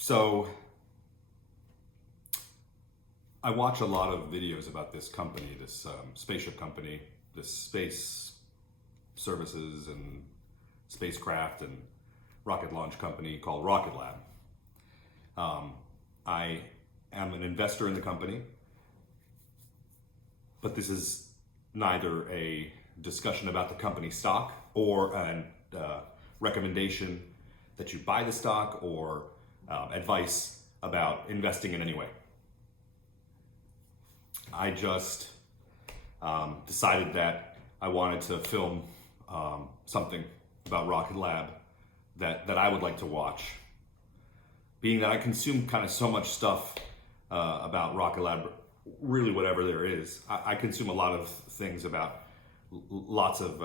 So I watch a lot of videos about this company, this spaceship company, this space services and spacecraft and rocket launch company called Rocket Lab. I am an investor in the company, but this is neither a discussion about the company stock or a recommendation that you buy the stock or advice about investing in any way. I just decided that I wanted to film something about Rocket Lab that I would like to watch. Being that I consume kind of so much stuff about Rocket Lab, really whatever there is. I consume a lot of things about lots of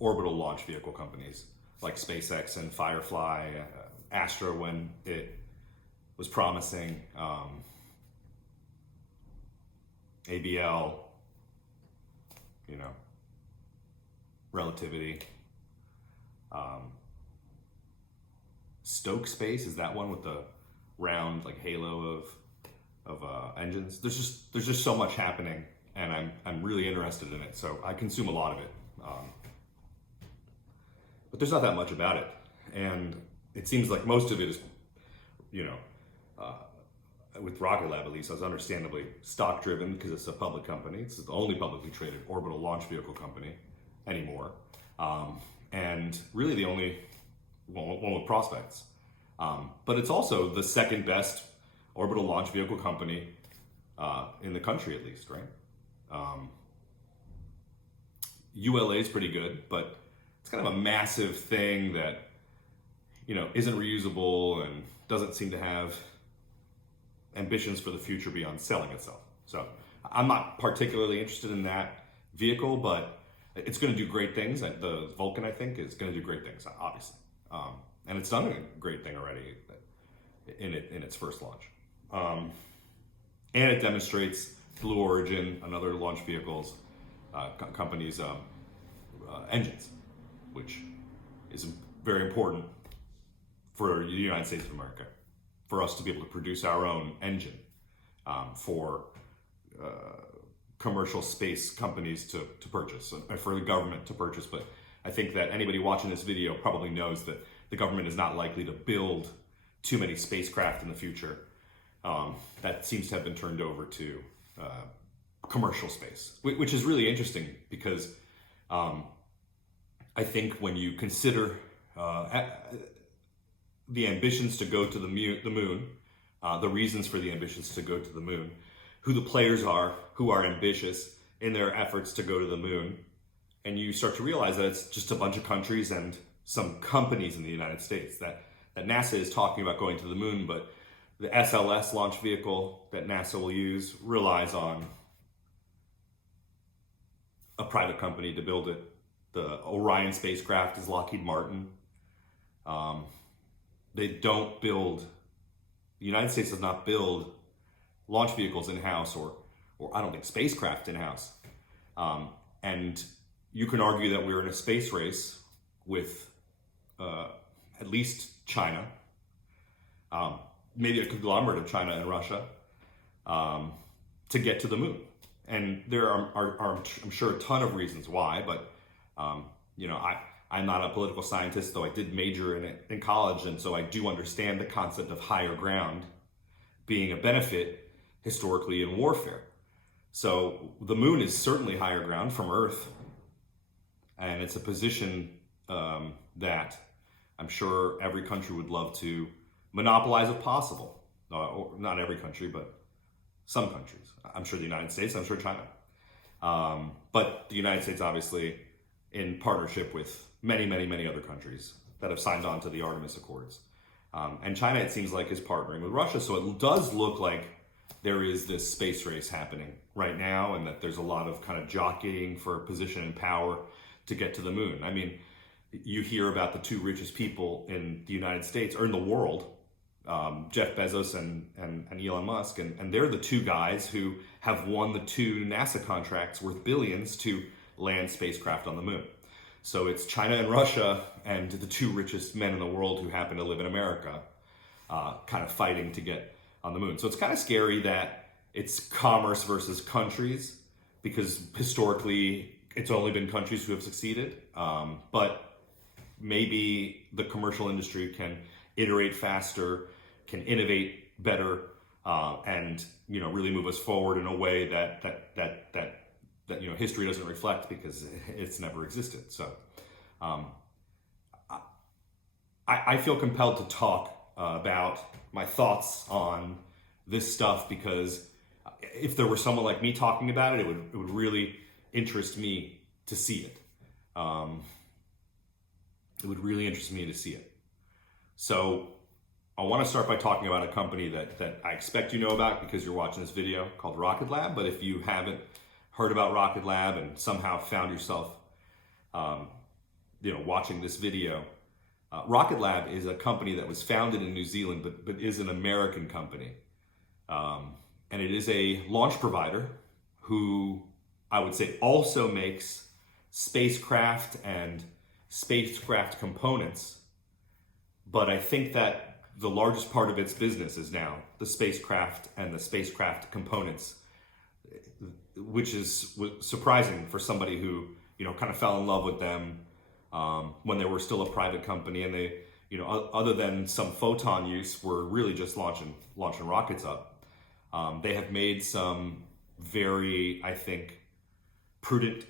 orbital launch vehicle companies like SpaceX and Firefly, Astra when it was promising, ABL, Relativity. Stoke Space is that one with the round like halo of engines. There's just so much happening, and I'm really interested in it. So I consume a lot of it, but there's not that much about it, and it seems like most of it is, with Rocket Lab at least, I was understandably stock driven because it's a public company. It's the only publicly traded orbital launch vehicle company anymore, and really the only one with prospects. But it's also the second best orbital launch vehicle company in the country, at least, right? ULA is pretty good, but it's kind of a massive thing that isn't reusable and doesn't seem to have ambitions for the future beyond selling itself. So I'm not particularly interested in that vehicle, but it's going to do great things. The Vulcan, I think, is going to do great things, obviously. And it's done a great thing already in its first launch. And it demonstrates Blue Origin and other launch vehicles companies' engines, which is very important for the United States of America, for us to be able to produce our own engine for commercial space companies to purchase, and for the government to purchase. But I think that anybody watching this video probably knows that the government is not likely to build too many spacecraft in the future. That seems to have been turned over to commercial space, which is really interesting because I think when you consider the ambitions to go to the moon, the reasons for the ambitions to go to the moon, who the players are who are ambitious in their efforts to go to the moon, and you start to realize that it's just a bunch of countries and some companies in the United States, that NASA is talking about going to the moon, but the SLS launch vehicle that NASA will use relies on a private company to build it. The Orion spacecraft is Lockheed Martin. They don't build, the United States does not build launch vehicles in-house or I don't think spacecraft in-house. And you can argue that we're in a space race with at least China, maybe a conglomerate of China and Russia, to get to the moon. And there are I'm sure, a ton of reasons why, but I'm not a political scientist, though I did major in it in college, and so I do understand the concept of higher ground being a benefit historically in warfare. So the moon is certainly higher ground from Earth, and it's a position that I'm sure every country would love to monopolize if possible. Or not every country, but some countries. I'm sure the United States, I'm sure China. But the United States, obviously, in partnership with many, many, many other countries that have signed on to the Artemis Accords. And China, it seems like, is partnering with Russia. So it does look like there is this space race happening right now, and that there's a lot of kind of jockeying for position and power to get to the moon. I mean, you hear about the two richest people in the United States, or in the world, Jeff Bezos and Elon Musk, and they're the two guys who have won the two NASA contracts worth billions to land spacecraft on the moon. So it's China and Russia and the two richest men in the world who happen to live in America, kind of fighting to get on the moon. So it's kind of scary that it's commerce versus countries, because historically it's only been countries who have succeeded. But maybe the commercial industry can iterate faster, can innovate better, and really move us forward in a way that history doesn't reflect, because it's never existed. So I feel compelled to talk about my thoughts on this stuff, because if there were someone like me talking about it, it would really interest me to see it. It would really interest me to see it. So I want to start by talking about a company that I expect you know about because you're watching this video, called Rocket Lab. But if you haven't heard about Rocket Lab and somehow found yourself watching this video, Rocket Lab is a company that was founded in New Zealand, but is an American company. And it is a launch provider who I would say also makes spacecraft and spacecraft components. But I think that the largest part of its business is now the spacecraft and the spacecraft components, which is surprising for somebody who, kind of fell in love with them when they were still a private company, and they, other than some photon use, were really just launching rockets up. They have made some very, I think, prudent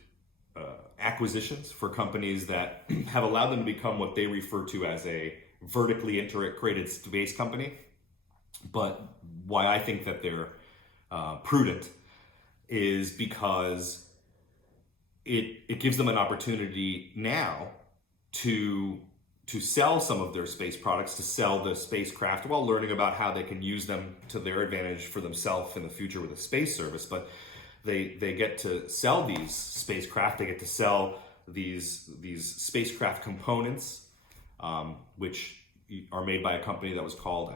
acquisitions for companies that have allowed them to become what they refer to as a vertically integrated space company. But why I think that they're prudent is because it gives them an opportunity now to sell some of their space products, to sell the spacecraft, while learning about how they can use them to their advantage for themselves in the future with a space service. But they get to sell these spacecraft, they get to sell these spacecraft components, which are made by a company that was called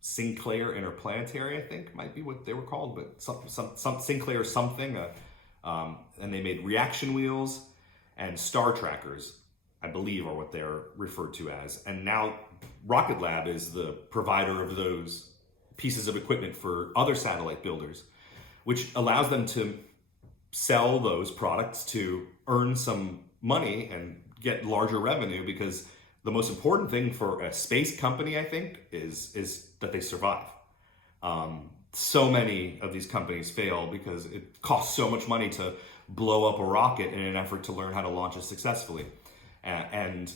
Sinclair Interplanetary, I think might be what they were called, but some Sinclair something. And they made reaction wheels and star trackers, I believe, are what they're referred to as. And now Rocket Lab is the provider of those pieces of equipment for other satellite builders, which allows them to sell those products to earn some money and get larger revenue, because the most important thing for a space company, I think, is that they survive. So many of these companies fail because it costs so much money to blow up a rocket in an effort to learn how to launch it successfully. And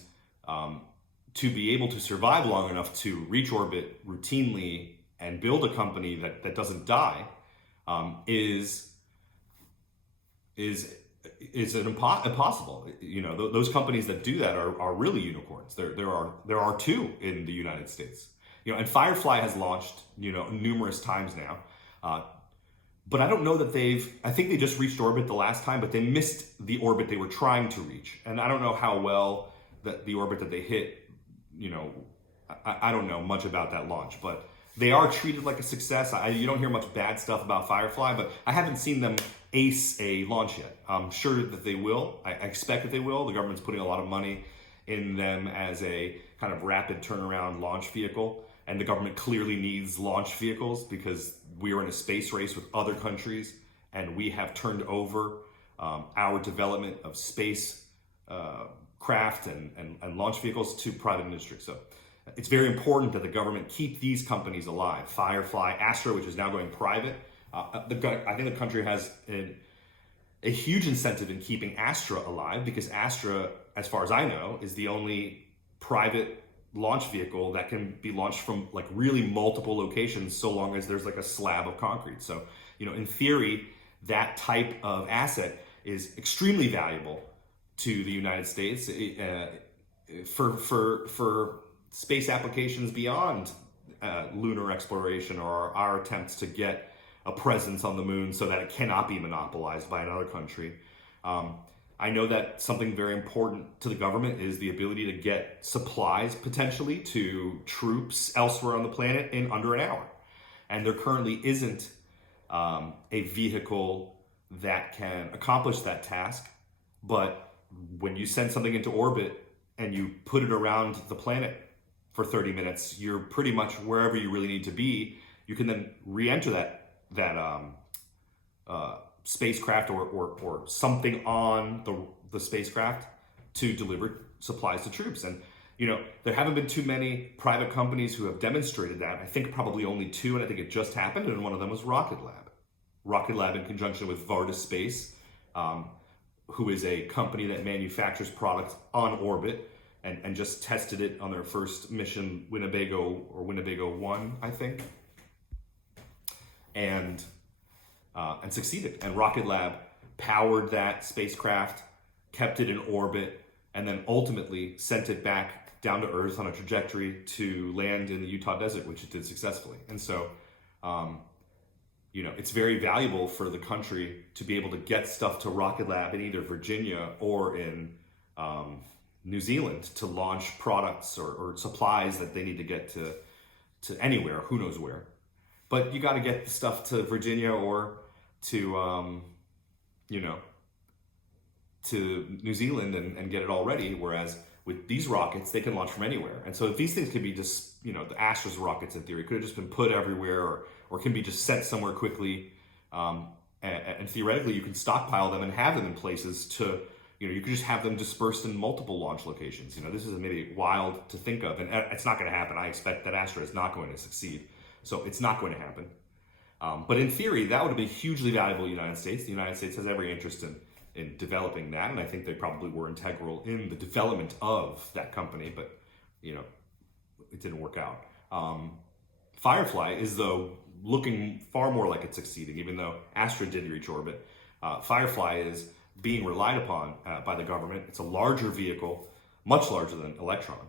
to be able to survive long enough to reach orbit routinely and build a company that doesn't die is impossible. Those companies that do that are really unicorns. There are two in the United States. And Firefly has launched numerous times now, but I don't know that I think they just reached orbit the last time, but they missed the orbit they were trying to reach, and I don't know how well the orbit that they hit. I don't know much about that launch, but they are treated like a success. You don't hear much bad stuff about Firefly, but I haven't seen them ace a launch yet. I'm sure that they will. I expect that they will. The government's putting a lot of money in them as a kind of rapid turnaround launch vehicle. And the government clearly needs launch vehicles because we are in a space race with other countries, and we have turned over our development of space craft and launch vehicles to private industry. So it's very important that the government keep these companies alive. Firefly, Astra, which is now going private. I think the country has a huge incentive in keeping Astra alive, because Astra, as far as I know, is the only private launch vehicle that can be launched from like really multiple locations, so long as there's like a slab of concrete. So, in theory, that type of asset is extremely valuable to the United States for space applications beyond lunar exploration, or our attempts to get a presence on the moon so that it cannot be monopolized by another country. I know that something very important to the government is the ability to get supplies potentially to troops elsewhere on the planet in under an hour. And there currently isn't a vehicle that can accomplish that task. But when you send something into orbit and you put it around the planet for 30 minutes, you're pretty much wherever you really need to be. You can then re-enter that spacecraft or something on the spacecraft to deliver supplies to troops. And there haven't been too many private companies who have demonstrated that. I think probably only two, and I think it just happened, and one of them was Rocket Lab. Rocket Lab, in conjunction with Vardis Space, who is a company that manufactures products on orbit, and just tested it on their first mission, Winnebago 1, I think, and succeeded. And Rocket Lab powered that spacecraft, kept it in orbit, and then ultimately sent it back down to Earth on a trajectory to land in the Utah desert, which it did successfully. And so, it's very valuable for the country to be able to get stuff to Rocket Lab in either Virginia or in New Zealand to launch products or supplies that they need to get to anywhere, who knows where. But you got to get the stuff to Virginia or to, to New Zealand and get it all ready. Whereas with these rockets, they can launch from anywhere. And so if these things could be just, the Astra's rockets in theory could have just been put everywhere or can be just sent somewhere quickly. And theoretically, you can stockpile them and have them in places to, you could just have them dispersed in multiple launch locations. This is maybe wild to think of, and it's not going to happen. I expect that Astra is not going to succeed. So it's not going to happen. But in theory, that would have been hugely valuable to the United States. The United States has every interest in developing that, and I think they probably were integral in the development of that company, but it didn't work out. Firefly is, though, looking far more like it's succeeding, even though Astra did reach orbit. Firefly is being relied upon by the government. It's a larger vehicle, much larger than Electron,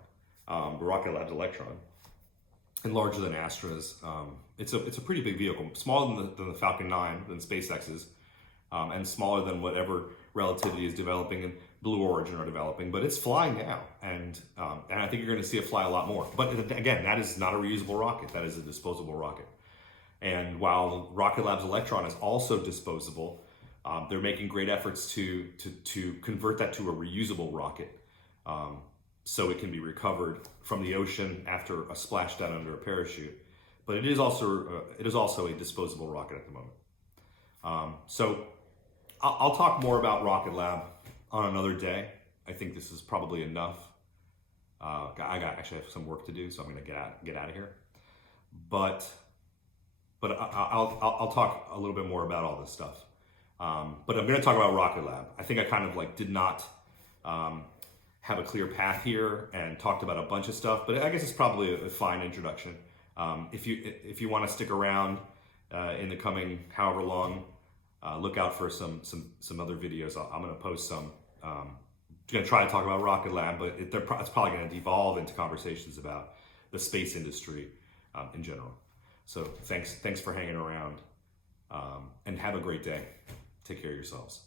Rocket Lab's Electron, and larger than Astra's. It's a pretty big vehicle, smaller than the Falcon 9, than SpaceX's, and smaller than whatever Relativity is developing and Blue Origin are developing. But it's flying now, and I think you're going to see it fly a lot more. But again, that is not a reusable rocket. That is a disposable rocket. And while Rocket Lab's Electron is also disposable, they're making great efforts to convert that to a reusable rocket. So it can be recovered from the ocean after a splashdown under a parachute. But it is also a disposable rocket at the moment. So I'll talk more about Rocket Lab on another day. I think this is probably enough. I actually have some work to do, so I'm going to get out of here. But I'll talk a little bit more about all this stuff. But I'm going to talk about Rocket Lab. I think I kind of did not have a clear path here and talked about a bunch of stuff, but I guess it's probably a fine introduction. If you want to stick around in the coming however long, look out for some other videos. I'm going to post some. I'm going to try to talk about Rocket Lab, but it's probably going to devolve into conversations about the space industry in general. So thanks for hanging around, and have a great day. Take care of yourselves,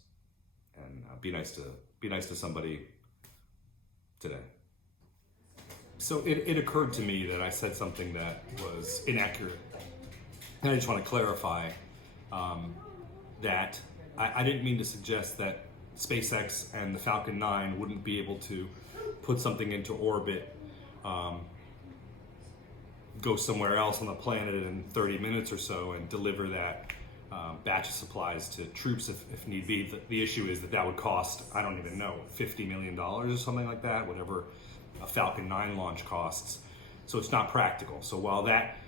and be nice to somebody today. So it occurred to me that I said something that was inaccurate, and I just want to clarify that I didn't mean to suggest that SpaceX and the Falcon 9 wouldn't be able to put something into orbit, go somewhere else on the planet in 30 minutes or so and deliver that batch of supplies to troops if need be. The issue is that would cost, I don't even know, $50 million or something like that, whatever a Falcon 9 launch costs. So it's not practical. So while that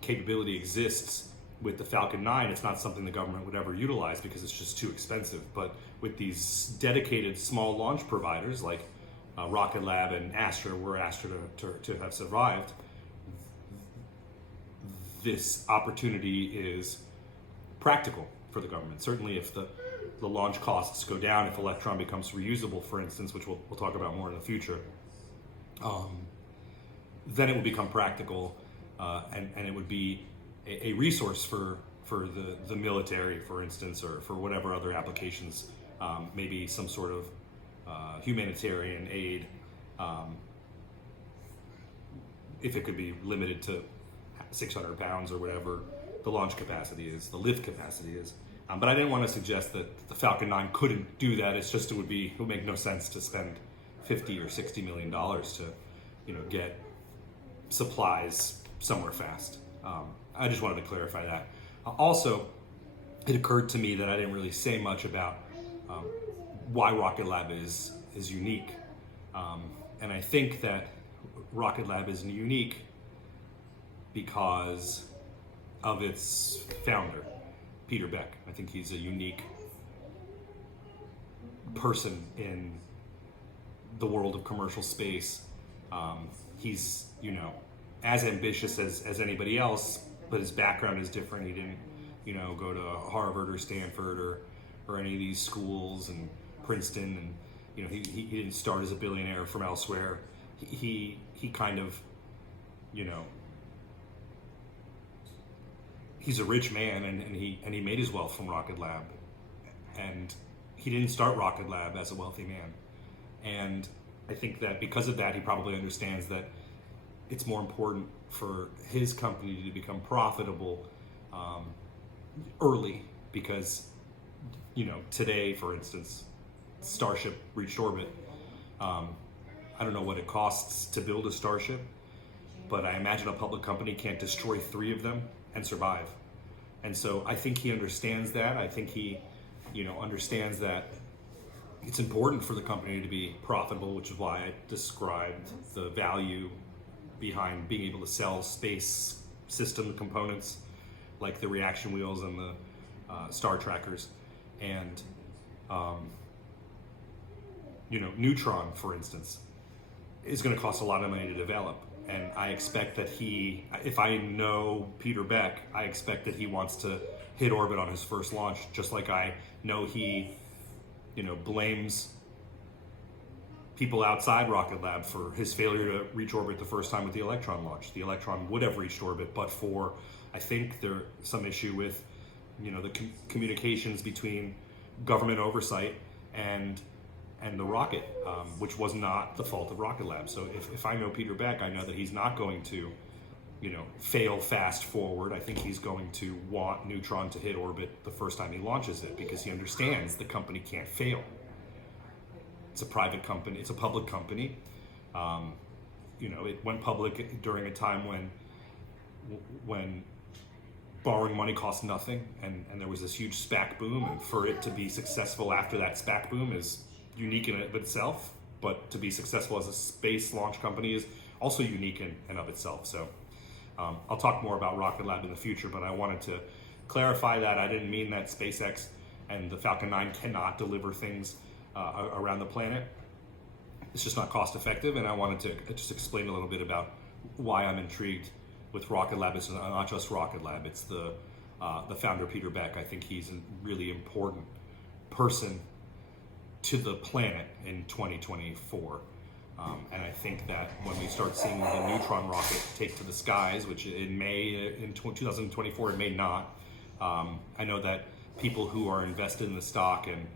capability exists with the Falcon 9, it's not something the government would ever utilize because it's just too expensive. But with these dedicated small launch providers like Rocket Lab and Astra, were Astra to have survived, this opportunity is practical for the government. Certainly if the launch costs go down, if Electron becomes reusable, for instance, which we'll talk about more in the future, then it will become practical, and it would be a resource for the military, for instance, or for whatever other applications, maybe some sort of humanitarian aid, if it could be limited to 600 pounds or whatever the launch capacity is, the lift capacity is. But I didn't want to suggest that the Falcon 9 couldn't do that. It's just it would make no sense to spend $50 or $60 million to, get supplies somewhere fast. I just wanted to clarify that. Also, it occurred to me that I didn't really say much about why Rocket Lab is unique. And I think that Rocket Lab is unique because of its founder, Peter Beck. I think he's a unique person in the world of commercial space. He's, as ambitious as anybody else, but his background is different. He didn't, go to Harvard or Stanford or any of these schools, and Princeton, and he didn't start as a billionaire from elsewhere. He kind of, he's a rich man, and he made his wealth from Rocket Lab, and he didn't start Rocket Lab as a wealthy man. And I think that because of that, he probably understands that it's more important for his company to become profitable early, because today, for instance, Starship reached orbit. I don't know what it costs to build a Starship, but I imagine a public company can't destroy 3 of them and survive. And so I think he understands that. I think he, understands that it's important for the company to be profitable, which is why I described the value behind being able to sell space system components like the reaction wheels and the star trackers. And, Neutron, for instance, is going to cost a lot of money to develop. And I expect that if I know Peter Beck, I expect that he wants to hit orbit on his first launch, just like I know he, blames people outside Rocket Lab for his failure to reach orbit the first time with the Electron launch. The Electron would have reached orbit, but for, I think, there's some issue with, the communications between government oversight and the rocket, which was not the fault of Rocket Lab. So if I know Peter Beck, I know that he's not going to, fail fast forward. I think he's going to want Neutron to hit orbit the first time he launches it, because he understands the company can't fail. It's a private company. It's a public company. It went public during a time when borrowing money cost nothing, and there was this huge SPAC boom, and for it to be successful after that SPAC boom is unique in and of itself, but to be successful as a space launch company is also unique in and of itself. So I'll talk more about Rocket Lab in the future, but I wanted to clarify that I didn't mean that SpaceX and the Falcon 9 cannot deliver things around the planet. It's just not cost effective, and I wanted to just explain a little bit about why I'm intrigued with Rocket Lab. It's not just Rocket Lab, it's the founder, Peter Beck. I think he's a really important person to the planet in 2024. And I think that when we start seeing the Neutron rocket take to the skies, which it may in 2024, it may not. I know that people who are invested in the stock and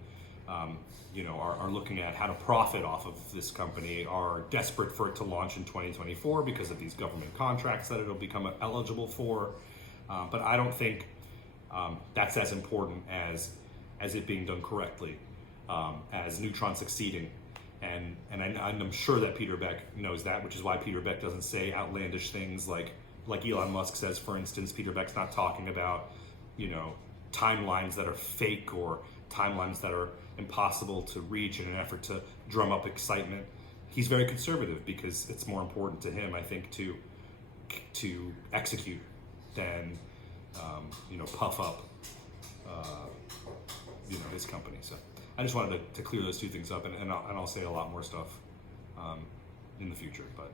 are looking at how to profit off of this company are desperate for it to launch in 2024 because of these government contracts that it'll become eligible for. But I don't think that's as important as it being done correctly, as Neutron succeeding. And I'm sure that Peter Beck knows that, which is why Peter Beck doesn't say outlandish things like Elon Musk says. For instance, Peter Beck's not talking about, timelines that are fake or timelines that are impossible to reach in an effort to drum up excitement. He's very conservative because it's more important to him, I think, to execute than puff up his company. So I just wanted to clear those two things up, and I'll say a lot more stuff in the future, but